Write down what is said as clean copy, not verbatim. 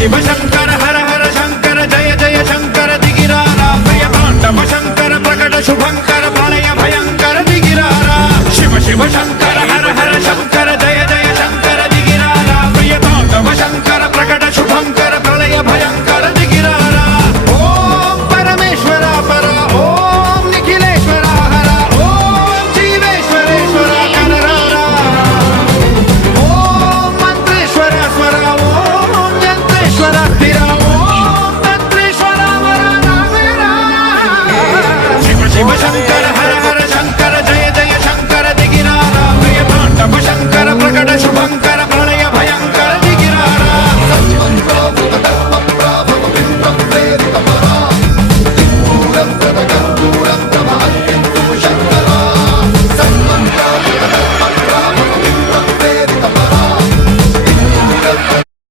शिव शंकर हर हर शंकर जय जय शंकर दिगिरारा प्रिय तांडव शंकर प्रकट शुभंकर प्रलय भयंकर दिगिरारा शिव शिव शंकर